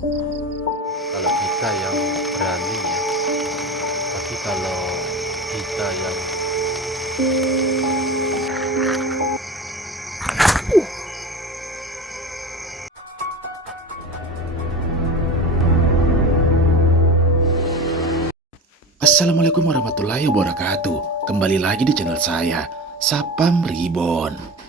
Kalau kita yang berani ya, tapi kalau kita yang Assalamualaikum warahmatullahi wabarakatuh. Kembali lagi di channel saya, Sapam Reborn.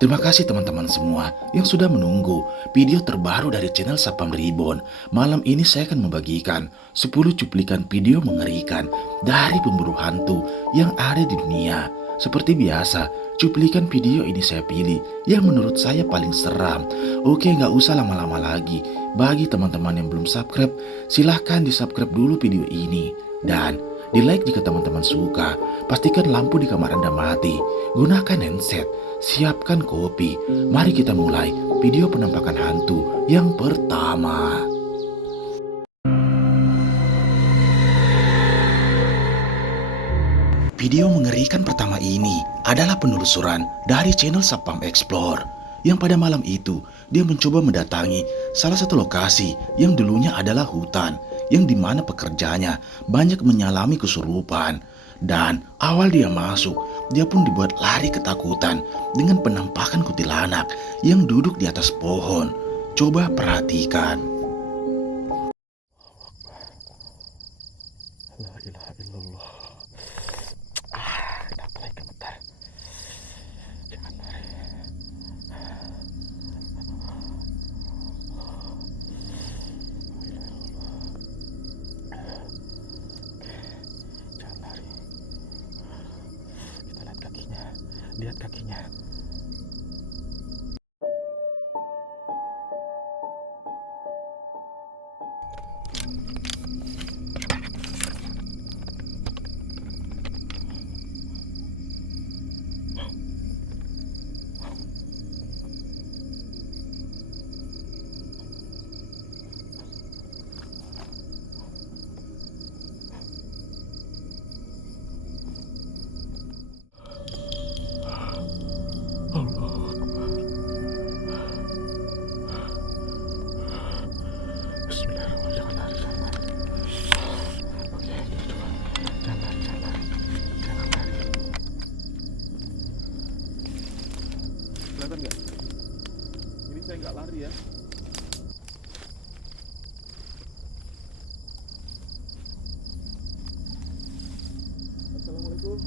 Terima kasih teman-teman semua yang sudah menunggu video terbaru dari channel Sapam Reborn. Malam ini saya akan membagikan 10 cuplikan video mengerikan dari pemburu hantu yang ada di dunia. Seperti biasa, cuplikan video ini saya pilih yang menurut saya paling seram. Oke, nggak usah lama-lama lagi. Bagi teman-teman yang belum subscribe, silahkan di subscribe dulu video ini. Dan di like jika teman-teman suka. Pastikan lampu di kamar Anda mati. Gunakan handset. Siapkan kopi. Mari kita mulai video penampakan hantu yang pertama. Video mengerikan pertama ini adalah penelusuran dari channel Sapam Explore, yang pada malam itu dia mencoba mendatangi salah satu lokasi yang dulunya adalah hutan, yang dimana pekerjanya banyak menyalami kesurupan. Dan awal dia masuk, dia pun dibuat lari ketakutan dengan penampakan kuntilanak yang duduk di atas pohon. Coba perhatikan. La ilaha illallah. Kenapa lagi gemetar? Jangan lari. Jangan lari. Kita lihat kakinya. Lihat kakinya. Bismillahirrahmanirrahim. Jangan lari, jangan lari. Oke, coba. Jangan lari, jangan lari. Jangan lari. Kelihatan nggak? Ini saya nggak lari ya. Assalamualaikum.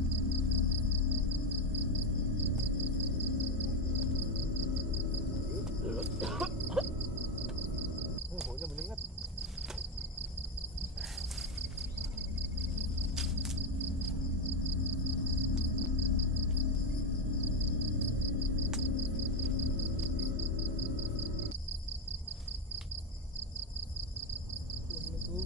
Oh, baunya menyengat. Assalamualaikum.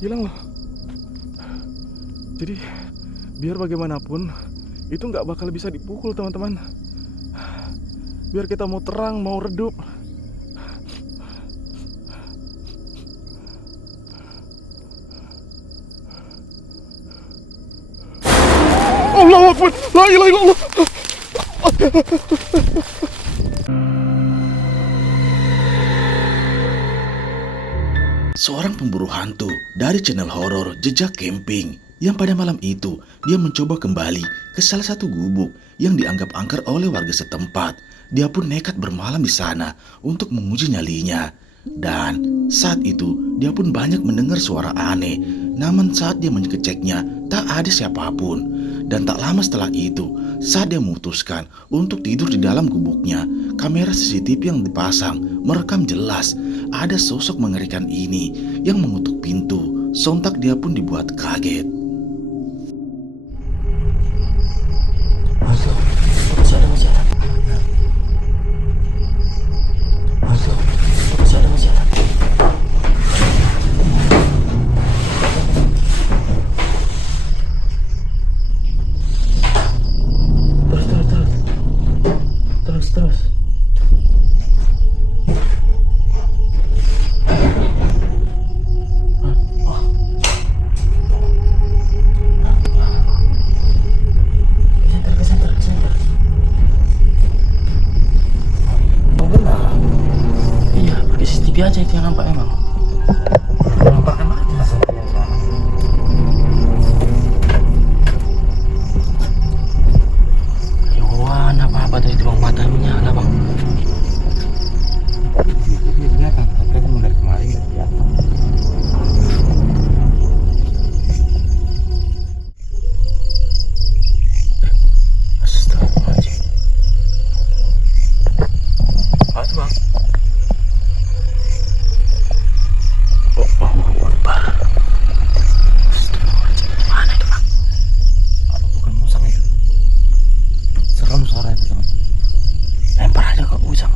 Hilang loh. Jadi biar bagaimanapun itu nggak bakal bisa dipukul teman-teman. Biar kita mau terang mau redup, Allahu Akbar, la ilaha illallah. Seorang pemburu hantu dari channel horor Jejak Camping, yang pada malam itu dia mencoba kembali ke salah satu gubuk yang dianggap angker oleh warga setempat. Dia pun nekat bermalam di sana untuk menguji nyalinya. Dan saat itu dia pun banyak mendengar suara aneh. Namun saat dia mengeceknya tak ada siapapun. Dan tak lama setelah itu, saat dia memutuskan untuk tidur di dalam gubuknya, kamera CCTV yang dipasang merekam jelas ada sosok mengerikan ini yang mengutuk pintu. Sontak dia pun dibuat kaget. Masuk, masih ada. Masuk. Putih aja itu yang nampak emang. Nampakkan aja. Yohan, apa-apa tadi itu bang, mata menyala bang. Jadi kelihatan, tapi kan dari kemarin nggak kelihatan. Astagfirullahaladzim. Apa tuh bang? Oh, Akbar. Astagfirullahaladzim. Gimana itu bang? Apa bukan musang itu? Serem suara itu teman. Lempar aja ke usang.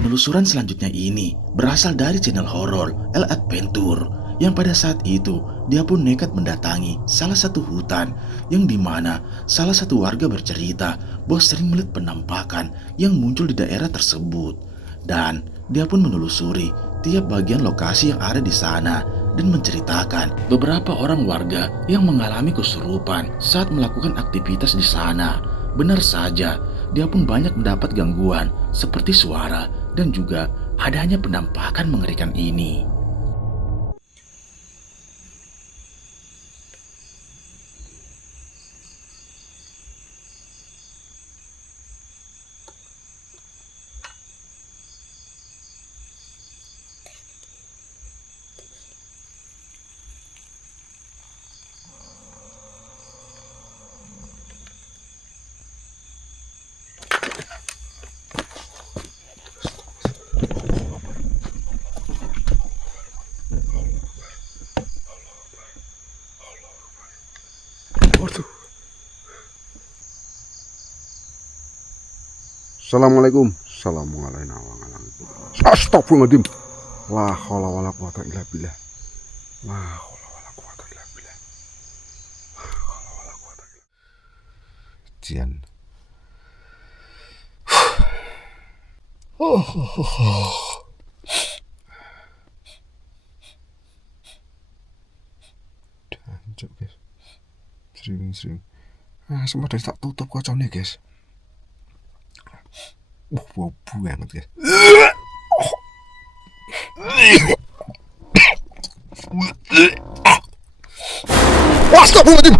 Penelusuran selanjutnya ini berasal dari channel horor El Adventure yang pada saat itu dia pun nekat mendatangi salah satu hutan yang dimana salah satu warga bercerita bahwa sering melihat penampakan yang muncul di daerah tersebut, dan dia pun menelusuri tiap bagian lokasi yang ada di sana dan menceritakan beberapa orang warga yang mengalami kesurupan saat melakukan aktivitas di sana. Benar saja, dia pun banyak mendapat gangguan seperti suara dan juga adanya penampakan mengerikan ini. Assalamualaikum. Assalamualaikum. Astagfirullahaladzim. La haula wala quwata illa billah. La haula wala quwata illa billah. La haula wala quwata illa billah. Jian. Jancuk guys. Sering. Semua dari tak tutup kacaunya guys. Bau banget guys. Astagfirullahaladzim.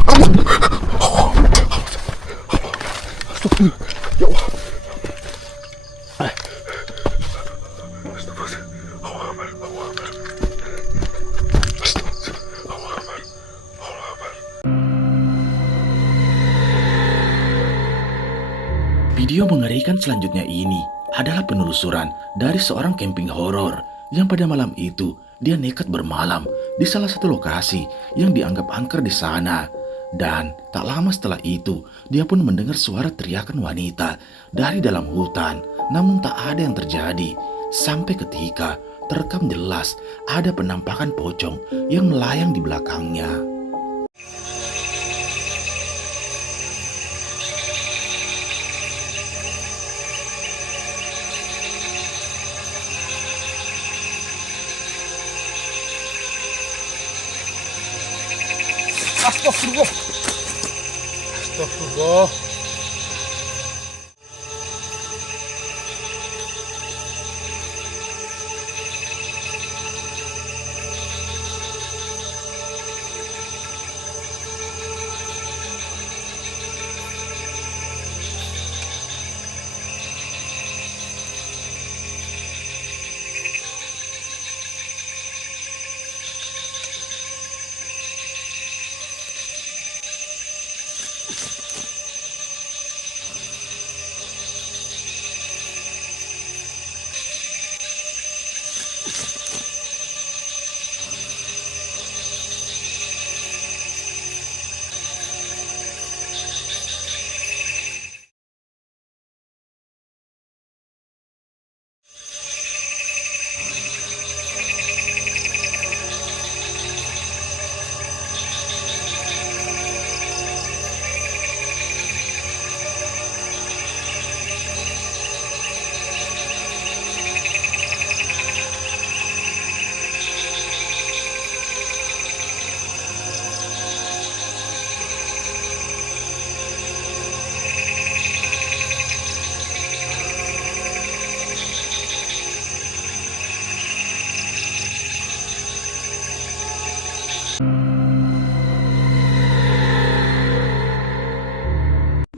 Astagfirullah. Ya Allah. Video mengerikan selanjutnya ini adalah penelusuran dari seorang camping horor yang pada malam itu dia nekat bermalam di salah satu lokasi yang dianggap angker di sana. Dan tak lama setelah itu dia pun mendengar suara teriakan wanita dari dalam hutan, namun tak ada yang terjadi sampai ketika terekam jelas ada penampakan pocong yang melayang di belakangnya. Astagfirullah. Astagfirullah.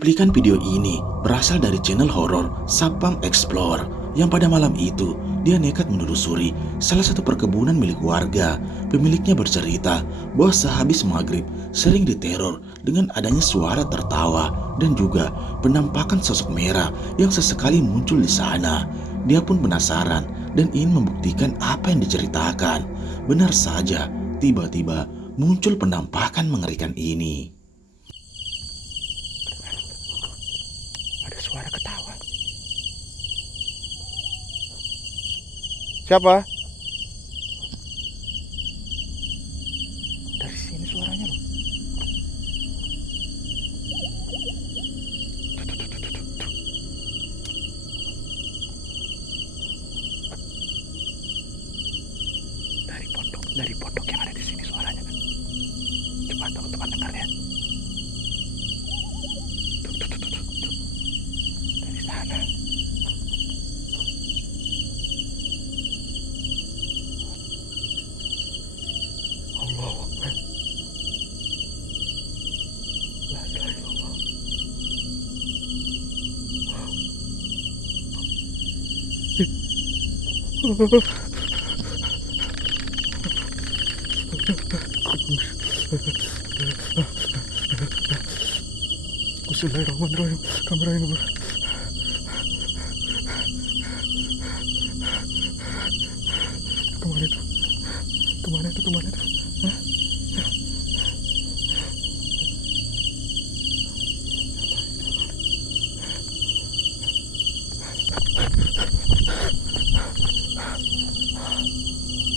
Cuplikan video ini berasal dari channel horor Sapam Explore yang pada malam itu dia nekat menelusuri salah satu perkebunan milik warga. Pemiliknya bercerita bahwa sehabis maghrib sering diteror dengan adanya suara tertawa dan juga penampakan sosok merah yang sesekali muncul di sana. Dia pun penasaran dan ingin membuktikan apa yang diceritakan. Benar saja, tiba-tiba muncul penampakan mengerikan ini. Ada suara ketawa. Siapa? Dari sini suaranya loh. Tuh. Dari pondok yang ada di sini suaranya kan. Coba teman-teman dengar ya. Tuh. Dari sana. Allahu Akbar. La ilaha illallah. Bismillahirrahmanirrahim. Kameranya ngebul. Kemana itu? Hah?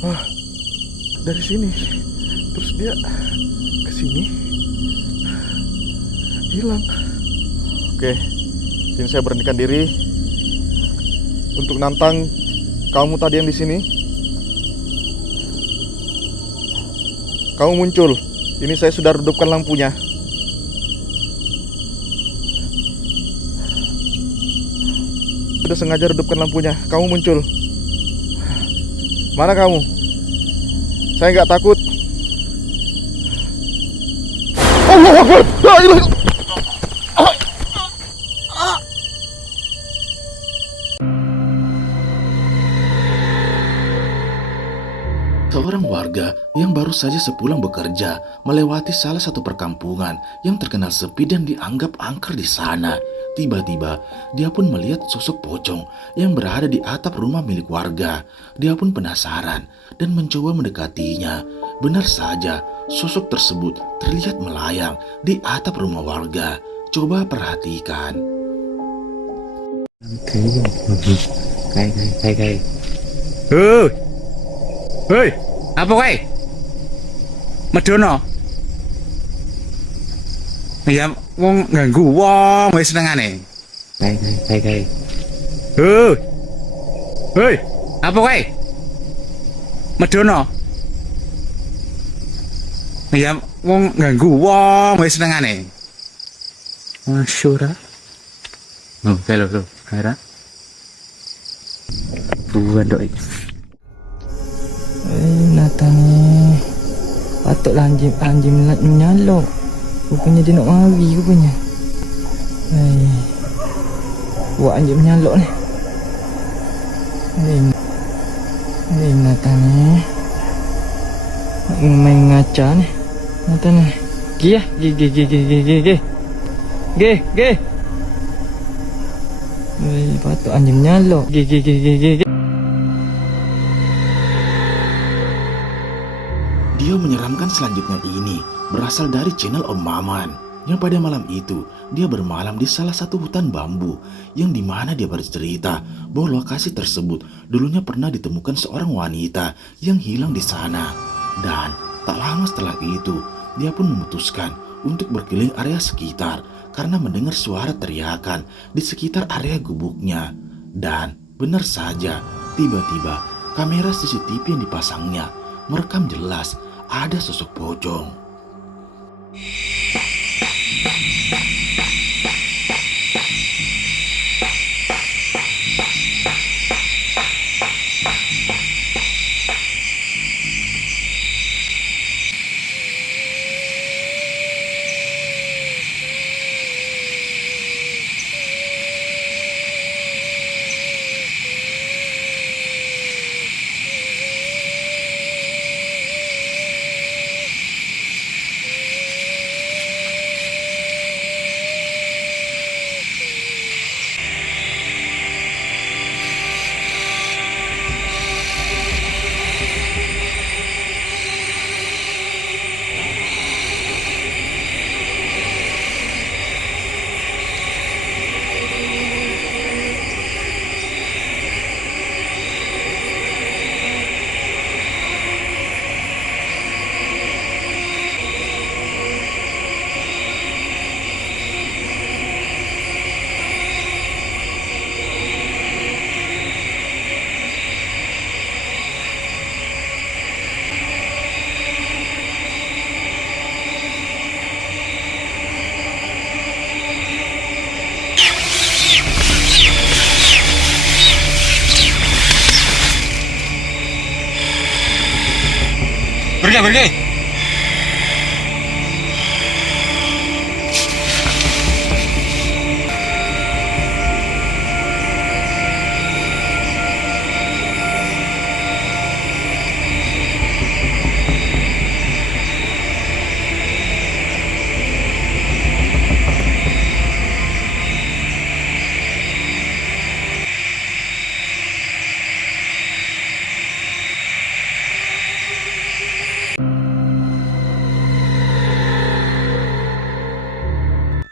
Ah, dari sini. Terus dia ke sini. Hilang. Oke, sini saya berhentikan diri untuk nantang kamu tadi yang di sini. Kamu muncul. Ini saya sudah redupkan lampunya. Sudah sengaja redupkan lampunya. Kamu muncul. Mana kamu? Saya nggak takut. Allahu Akbar. La ilaha illallah. Seorang warga yang baru saja sepulang bekerja melewati salah satu perkampungan yang terkenal sepi dan dianggap angker di sana. Tiba-tiba, dia pun melihat sosok pocong yang berada di atap rumah milik warga. Dia pun penasaran dan mencoba mendekatinya. Benar saja, sosok tersebut terlihat melayang di atap rumah warga. Coba perhatikan. Kayak. Hei, apa kae? Medono. Ya wong ganggu wong wis senengane. Kayak. Hei, apa kae? Medono. Ya wong ganggu wong wis senengane. Masyura. Oh, kalau Kara. Buan doi. Natangnya patutlah anjing menyalok. Rupanya dia nak mari rupanya. Buat anjing menyalok ni. Natangnya nak main ngaca ni. Natangnya Gi. Patut anjing menyalok. Gi. Video menyeramkan selanjutnya ini berasal dari channel Om Maman yang pada malam itu dia bermalam di salah satu hutan bambu yang dimana dia bercerita bahwa lokasi tersebut dulunya pernah ditemukan seorang wanita yang hilang di sana. Dan tak lama setelah itu dia pun memutuskan untuk berkeliling area sekitar karena mendengar suara teriakan di sekitar area gubuknya. Dan benar saja, tiba-tiba kamera CCTV yang dipasangnya merekam jelas ada sosok pocong. Pergi.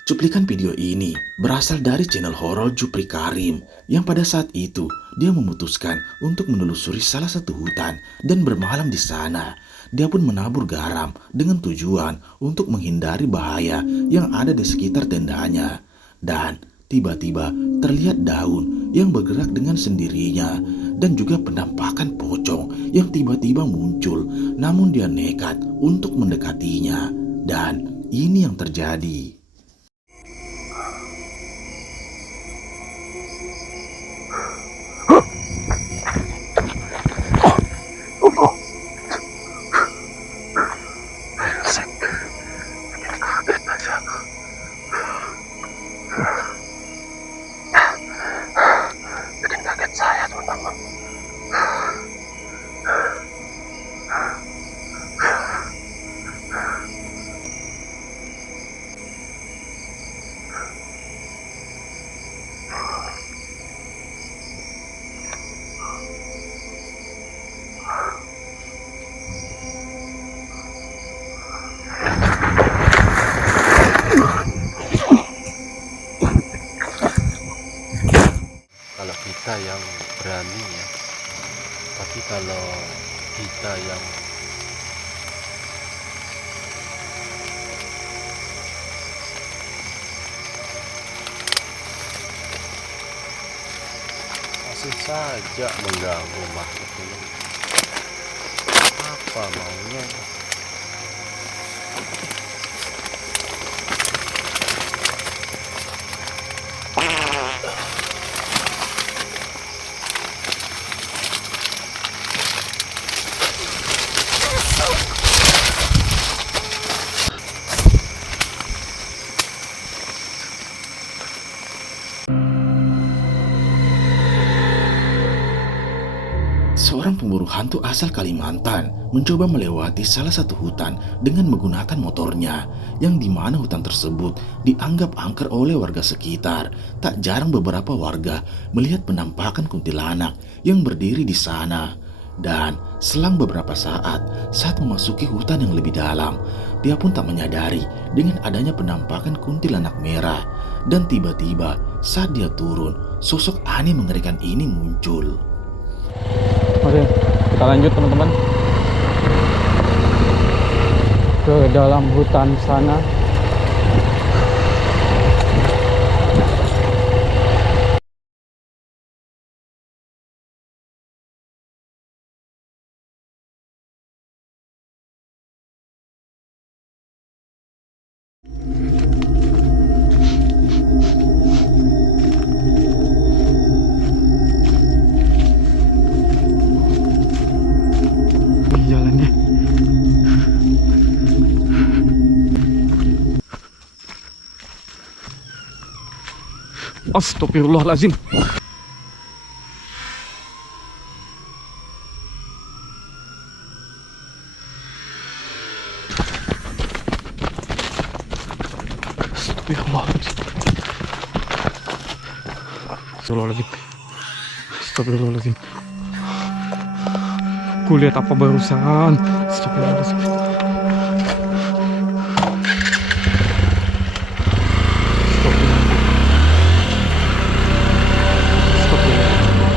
Cuplikan video ini berasal dari channel horor Jupri Karim yang pada saat itu dia memutuskan untuk menelusuri salah satu hutan dan bermalam di sana. Dia pun menabur garam dengan tujuan untuk menghindari bahaya yang ada di sekitar tendanya. Dan tiba-tiba terlihat daun yang bergerak dengan sendirinya dan juga penampakan pocong yang tiba-tiba muncul, namun dia nekat untuk mendekatinya. Dan ini yang terjadi. Kalau kita yang berani ya, tapi kalau kita yang masih saja mengganggu makhluk ini, apa maunya? Seorang pemburu hantu asal Kalimantan mencoba melewati salah satu hutan dengan menggunakan motornya, yang dimana hutan tersebut dianggap angker oleh warga sekitar. Tak jarang beberapa warga melihat penampakan kuntilanak yang berdiri di sana. Dan selang beberapa saat memasuki hutan yang lebih dalam, dia pun tak menyadari dengan adanya penampakan kuntilanak merah. Dan tiba-tiba saat dia turun, sosok aneh mengerikan ini muncul. Oke, kita lanjut teman-teman ke dalam hutan sana. Jalannya Astagfirullahaladzim. Astagfirullahaladzim. Astagfirullahaladzim. Ku lihat apa barusan. Astagfirullahaladzim.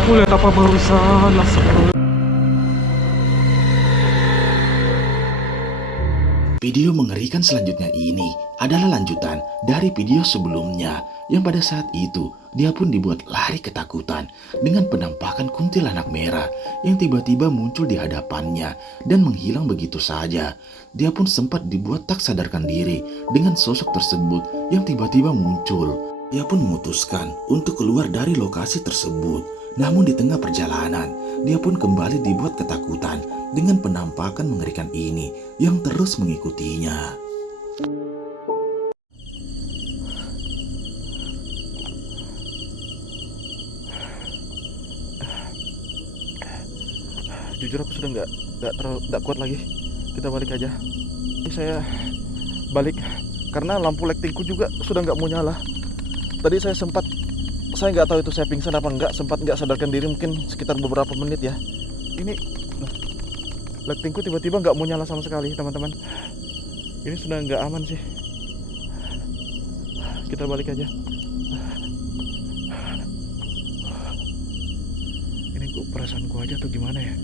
Ku lihat apa barusan. Astagfirullahaladzim. Video mengerikan selanjutnya ini adalah lanjutan dari video sebelumnya, yang pada saat itu dia pun dibuat lari ketakutan dengan penampakan kuntilanak merah yang tiba-tiba muncul di hadapannya dan menghilang begitu saja. Dia pun sempat dibuat tak sadarkan diri dengan sosok tersebut yang tiba-tiba muncul. Dia pun memutuskan untuk keluar dari lokasi tersebut. Namun di tengah perjalanan, dia pun kembali dibuat ketakutan dengan penampakan mengerikan ini yang terus mengikutinya. Jujur aku sudah nggak kuat lagi. Kita balik aja. Ini saya balik karena lampu lightingku juga sudah nggak mau nyala. Tadi saya nggak tahu itu saya pingsan apa enggak, sempat nggak sadarkan diri mungkin sekitar beberapa menit ya. Ini lightingku tiba-tiba nggak mau nyala sama sekali, teman-teman. Ini sudah nggak aman sih. Kita balik aja. Ini kok perasaanku aja tuh gimana ya?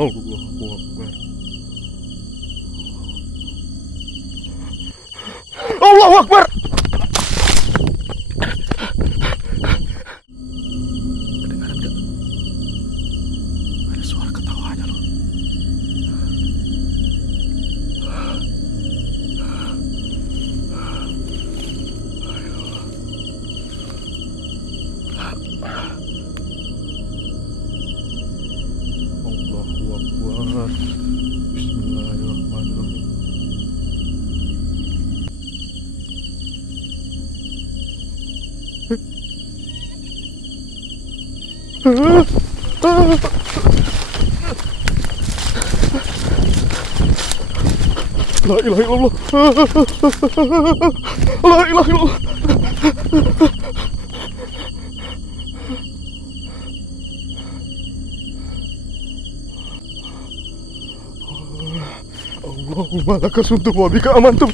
Allahu Akbar. Allahu Akbar. Kedengaran gak? Ada suara ketawanya loh. Allahu Akbar. Bismillahirrahmanirrahim. La ilaha illallah. La ilaha illallah. Allahumma laka suntu wa bika amantu.